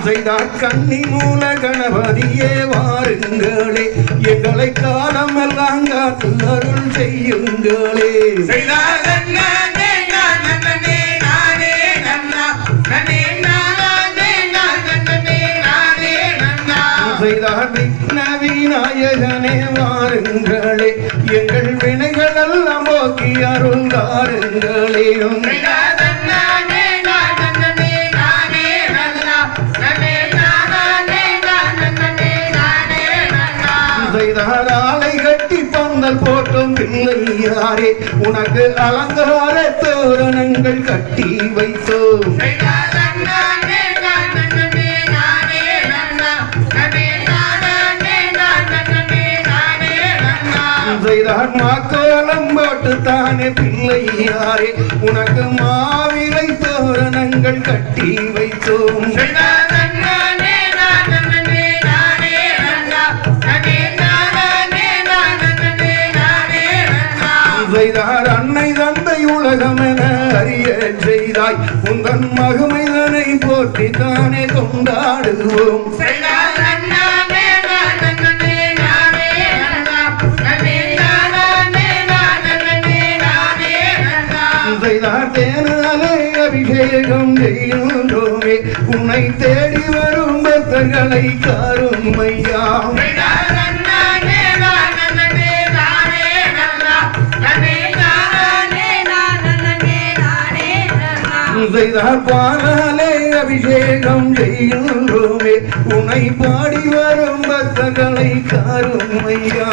செய்தார் கன்னி மூல கணபதியே வாருங்களே எங்களை காலமெல்லாம் காத்து அருள் செய்யுங்களே செய்தார் விக்ன விநாயகனே வாருங்களே எங்கள் வினைகள் எல்லாம் போக்கி அருள் தாருங்களே ஆலை கட்டி பந்தல் போட்டும் பிள்ளையாரே உனக்கு அலங்கார தோரணங்கள் கட்டி வைத்தோம் செய்தார் மாக்கோலம் போட்டு தானே பிள்ளையாரே உனக்கு மாவிலை தோரணங்கள் கட்டி வைத்தோம் செய்தார் அன்னை தந்தை உலகம் என அறிய செய்தாய் உந்தன் மகுமைதனை போற்றி தானே கொண்டாடுவோம் செய்தார் தேனாலே அபிஷேகம் செய்கின்றோமே உன்னை தேடி வரும் பக்தர்களை காரும் ஐயா செய்தார் பாலாலே அபிஷேகம் செய்கின்றோமே உன்னை பாடி வரும் பக்தர்களை காரும் ஐயா